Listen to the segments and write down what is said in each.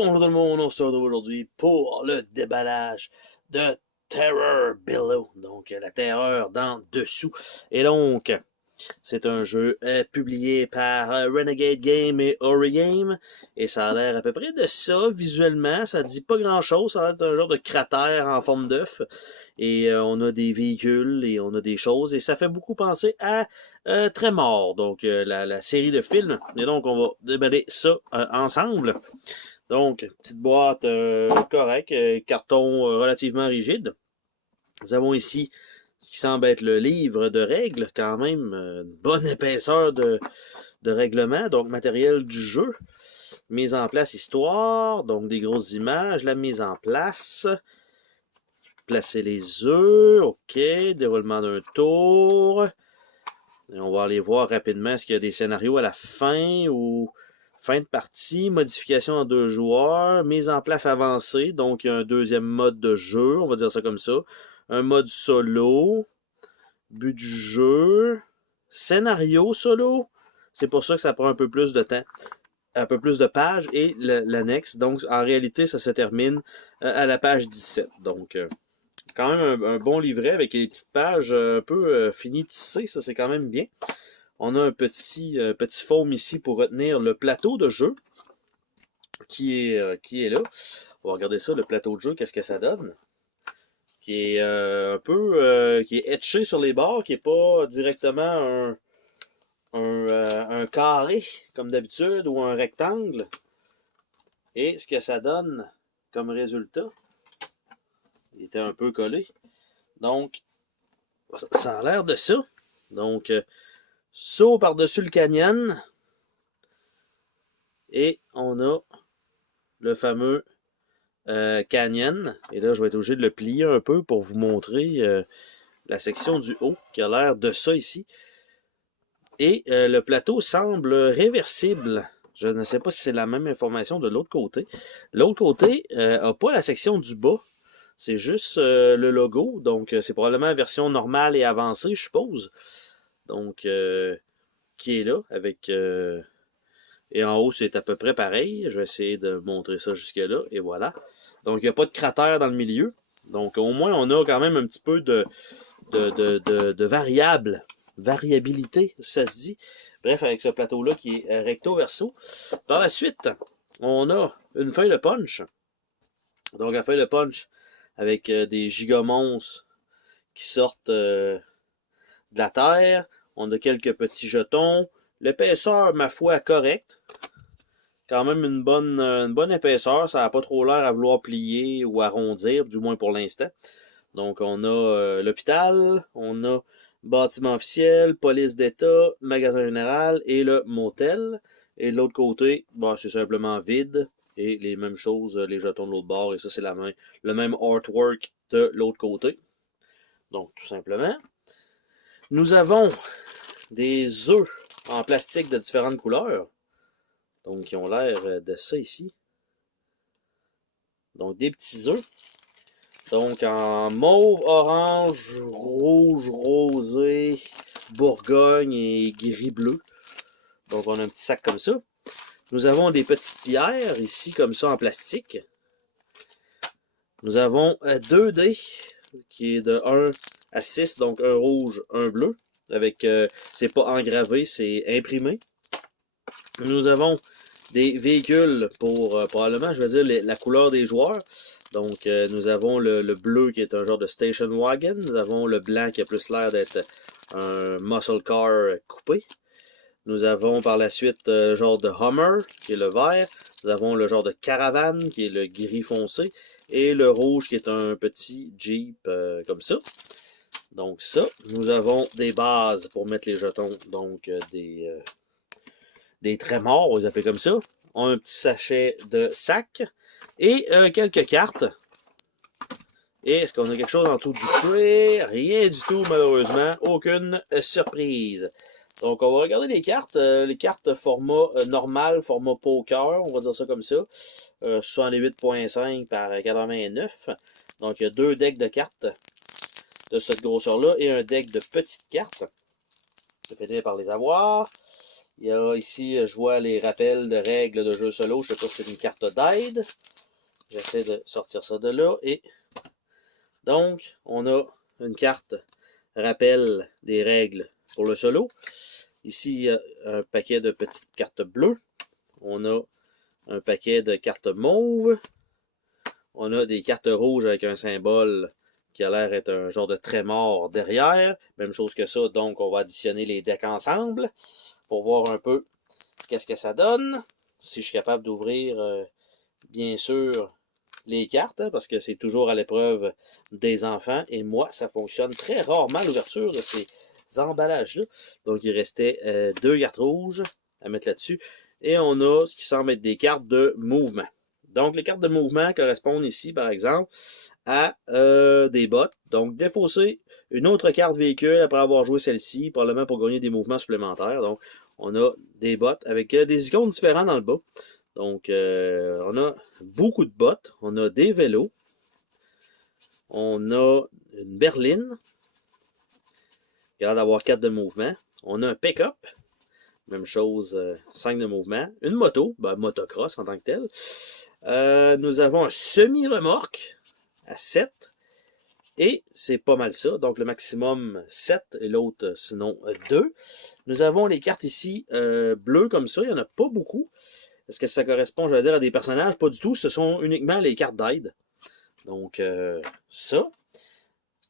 Bonjour tout le monde, on se retrouve aujourd'hui pour le déballage de Terror Below, donc la terreur d'en dessous. Et donc, c'est un jeu publié par Renegade Game et Origame, et ça a l'air à peu près de ça visuellement. Ça dit pas grand chose, ça a l'air d'un genre de cratère en forme d'œuf, et on a des véhicules et on a des choses, et ça fait beaucoup penser à Tremor, donc la série de films. Et donc, on va déballer ça ensemble. Donc, petite boîte correcte, carton relativement rigide. Nous avons ici ce qui semble être le livre de règles, quand même, une bonne épaisseur de règlement, donc matériel du jeu. Mise en place histoire, donc des grosses images, la mise en place. Placer les œufs, ok, déroulement d'un tour. Et on va aller voir rapidement est-ce qu'il y a des scénarios à la fin ou fin de partie, modification en 2 joueurs, mise en place avancée, donc il y a un deuxième mode de jeu, on va dire ça comme ça. Un mode solo, but du jeu, scénario solo. C'est pour ça que ça prend un peu plus de temps, un peu plus de pages et l'annexe. Donc en réalité, ça se termine à la page 17. Donc quand même un bon livret avec les petites pages un peu finies tissées, ça c'est quand même bien. On a un petit foam ici pour retenir le plateau de jeu qui est là. On va regarder ça, le plateau de jeu, qu'est-ce que ça donne. Qui est un peu qui est etché sur les bords, qui n'est pas directement un carré comme d'habitude ou un rectangle. Et ce que ça donne comme résultat, il était un peu collé. Donc, ça a l'air de ça. Donc, saut par-dessus le canyon. Et on a le fameux canyon. Et là, je vais être obligé de le plier un peu pour vous montrer la section du haut qui a l'air de ça ici. Et le plateau semble réversible. Je ne sais pas si c'est la même information de l'autre côté. L'autre côté n'a pas la section du bas. C'est juste le logo. Donc, c'est probablement la version normale et avancée, je suppose. Donc, qui est là avec... et en haut, c'est à peu près pareil. Je vais essayer de montrer ça jusque-là. Et voilà. Donc, il n'y a pas de cratère dans le milieu. Donc, au moins, on a quand même un petit peu de variabilité, ça se dit. Bref, avec ce plateau-là qui est recto-verso. Par la suite, on a une feuille de punch. Donc, la feuille de punch avec des gigamonstres qui sortent de la terre. On a quelques petits jetons. L'épaisseur, ma foi, correcte. Quand même une bonne épaisseur. Ça n'a pas trop l'air à vouloir plier ou arrondir, du moins pour l'instant. Donc, on a l'hôpital, on a bâtiment officiel, police d'État, magasin général et le motel. Et de l'autre côté, bah, c'est simplement vide. Et les mêmes choses, les jetons de l'autre bord. Et ça, c'est le même artwork de l'autre côté. Donc, tout simplement. Nous avons des œufs en plastique de différentes couleurs. Donc, qui ont l'air de ça ici. Donc, des petits œufs. Donc, en mauve, orange, rouge, rosé, bourgogne et gris-bleu. Donc, on a un petit sac comme ça. Nous avons des petites pierres ici, comme ça, en plastique. Nous avons 2 dés, qui est de 1 à 6, donc un rouge, un bleu. Avec, c'est pas engravé, c'est imprimé. Nous avons des véhicules pour, probablement, je vais dire, la couleur des joueurs. Donc, nous avons le bleu qui est un genre de station wagon. Nous avons le blanc qui a plus l'air d'être un muscle car coupé. Nous avons par la suite le genre de Hummer qui est le vert. Nous avons le genre de caravane qui est le gris foncé. Et le rouge qui est un petit Jeep comme ça. Donc ça, nous avons des bases pour mettre les jetons. Donc des trémors, on les appelle comme ça. On a un petit sachet de sac. Et quelques cartes. Et est-ce qu'on a quelque chose en dessous du tray? Rien du tout, malheureusement. Aucune surprise. Donc, on va regarder les cartes format normal, format poker, on va dire ça comme ça. 68.5 par 89. Donc, il y a 2 decks de cartes de cette grosseur-là et un deck de petites cartes. Je vais finir par les avoir. Il y a ici, je vois les rappels de règles de jeu solo. Je sais pas si c'est une carte d'aide. J'essaie de sortir ça de là. Et donc, on a une carte rappel des règles pour le solo. Ici, il y a un paquet de petites cartes bleues. On a un paquet de cartes mauves. On a des cartes rouges avec un symbole qui a l'air d'être un genre de trémor derrière. Même chose que ça, donc on va additionner les decks ensemble pour voir un peu qu'est-ce que ça donne. Si je suis capable d'ouvrir, bien sûr, les cartes, hein, parce que c'est toujours à l'épreuve des enfants. Et moi, ça fonctionne très rarement l'ouverture de ces emballages-là. Donc, il restait 2 cartes rouges à mettre là-dessus. Et on a ce qui semble être des cartes de mouvement. Donc, les cartes de mouvement correspondent ici, par exemple, à des bottes. Donc, défausser une autre carte véhicule après avoir joué celle-ci, probablement pour gagner des mouvements supplémentaires. Donc, on a des bottes avec des icônes différentes dans le bas. Donc, on a beaucoup de bottes. On a des vélos. On a une berline qui a l'air d'avoir 4 de mouvement. On a un pick-up. Même chose, 5 de mouvement. Une moto, motocross en tant que telle. Nous avons un semi-remorque à 7. Et c'est pas mal ça. Donc, le maximum 7 et l'autre, sinon 2. Nous avons les cartes ici bleues comme ça. Il n'y en a pas beaucoup. Est-ce que ça correspond, je vais dire, à des personnages? Pas du tout. Ce sont uniquement les cartes d'aide. Donc, ça.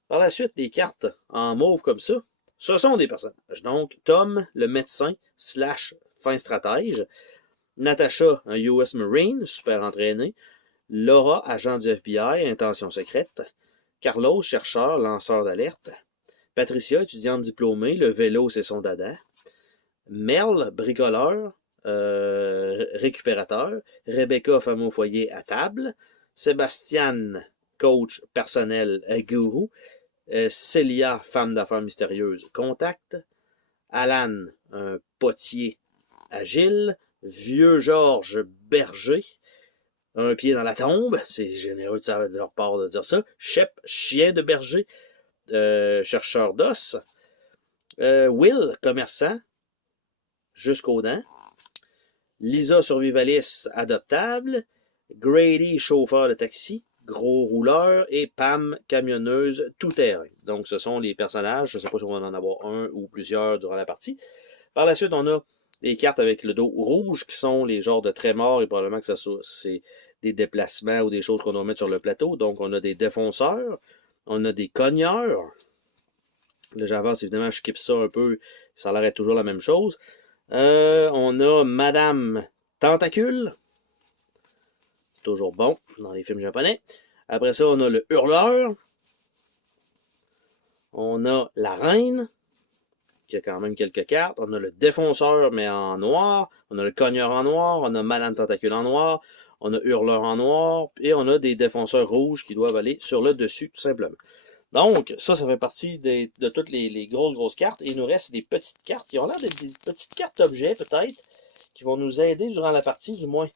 Par la suite, les cartes en mauve comme ça, ce sont des personnages. Donc, Tom, le médecin / fin stratège. Natasha, un US Marine, super entraîné. Laura, agent du FBI, intention secrète. Carlos, chercheur, lanceur d'alerte. Patricia, étudiante diplômée, le vélo, c'est son dada. Mel, bricoleur, récupérateur. Rebecca, femme au foyer à table. Sébastien, coach personnel gourou. Célia, femme d'affaires mystérieuse, contact. Alan, un potier agile. Vieux Georges, berger. Un pied dans la tombe, c'est généreux de leur part de dire ça. Shep, chien de berger. Chercheur d'os. Will, commerçant, jusqu'aux dents. Lisa, survivaliste, adoptable. Grady, chauffeur de taxi, gros rouleur. Et Pam, camionneuse, tout-terrain. Donc, ce sont les personnages. Je ne sais pas si on va en avoir un ou plusieurs durant la partie. Par la suite, on a les cartes avec le dos rouge, qui sont les genres de trémors, et probablement que c'est des déplacements ou des choses qu'on doit mettre sur le plateau. Donc, on a des défonceurs, on a des cogneurs. Là, j'avance, évidemment, je skip ça un peu, ça a l'air d'être toujours la même chose. On a Madame Tentacule, toujours bon dans les films japonais. Après ça, on a le Hurleur. On a la Reine, qui a quand même quelques cartes. On a le Défonceur, mais en noir. On a le Cogneur en noir. On a Madame Tentacule en noir. On a Hurleur en noir. Et on a des Défonceurs rouges qui doivent aller sur le dessus, tout simplement. Donc, ça fait partie de toutes les grosses cartes. Et il nous reste des petites cartes qui ont l'air d'être des petites cartes objets, peut-être, qui vont nous aider durant la partie, du moins.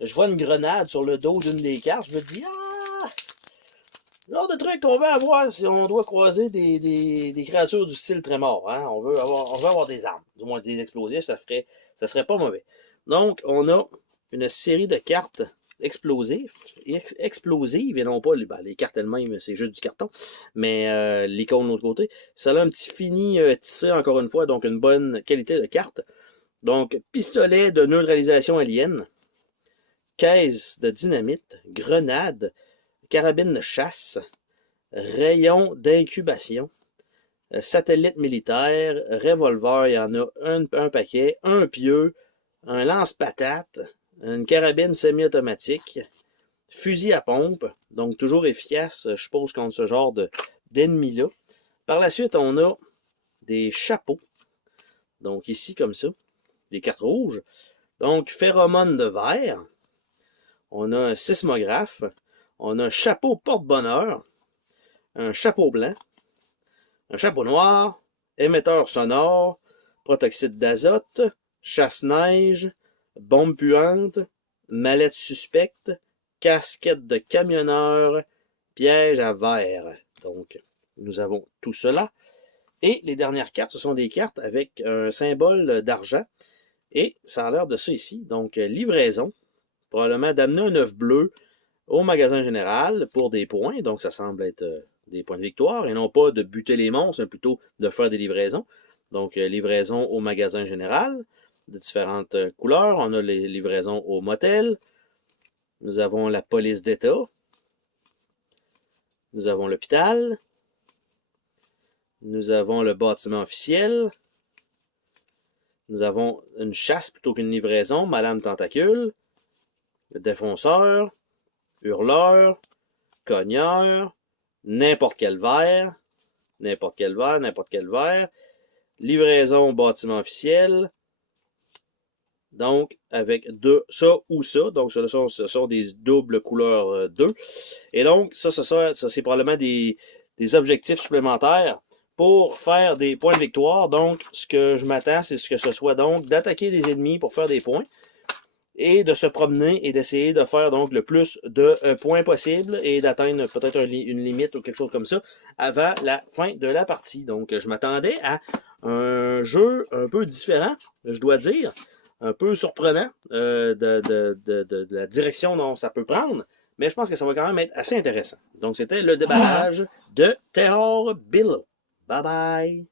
Je vois une grenade sur le dos d'une des cartes. Je me dis, genre de truc qu'on veut avoir si on doit croiser des créatures du style Trémor. Hein? On veut avoir des armes, du moins des explosifs, ça serait pas mauvais. Donc, on a une série de cartes explosives et non pas les cartes elles-mêmes, c'est juste du carton, mais l'icône de l'autre côté. Ça a un petit fini tissé, encore une fois, donc une bonne qualité de carte. Donc, pistolet de neutralisation alien, caisse de dynamite, grenade, carabine de chasse, rayon d'incubation, satellite militaire, revolver, il y en a un paquet, un pieu, un lance-patate, une carabine semi-automatique, fusil à pompe, donc toujours efficace, je suppose, contre ce genre d'ennemis-là. Par la suite, on a des chapeaux, donc ici, comme ça, des cartes rouges. Donc, phéromone de verre, on a un sismographe, on a un chapeau porte-bonheur, un chapeau blanc, un chapeau noir, émetteur sonore, protoxyde d'azote, chasse-neige, bombe puante, mallette suspecte, casquette de camionneur, piège à verre. Donc, nous avons tout cela. Et les dernières cartes, ce sont des cartes avec un symbole d'argent. Et ça a l'air de ça ici. Donc, livraison. Probablement d'amener un œuf bleu au magasin général pour des points. Donc, ça semble être des points de victoire. Et non pas de buter les monstres, mais plutôt de faire des livraisons. Donc, livraison au magasin général de différentes couleurs. On a les livraisons au motel. Nous avons la police d'État. Nous avons l'hôpital. Nous avons le bâtiment officiel. Nous avons une chasse plutôt qu'une livraison. Madame Tentacule. Le défonceur. Hurleur. Cogneur. N'importe quel verre. N'importe quel verre, n'importe quel verre. Livraison bâtiment officiel. Donc, avec ça ou ça. Donc, ce sont des doubles couleurs 2. Et donc, ça c'est probablement des objectifs supplémentaires pour faire des points de victoire. Donc, ce que je m'attends, c'est que ce soit donc d'attaquer des ennemis pour faire des points et de se promener et d'essayer de faire donc le plus de points possible et d'atteindre peut-être une limite ou quelque chose comme ça avant la fin de la partie. Donc, je m'attendais à un jeu un peu différent, je dois dire, un peu surprenant de la direction dont ça peut prendre, mais je pense que ça va quand même être assez intéressant. Donc, c'était le déballage de Terror Billow. Bye bye!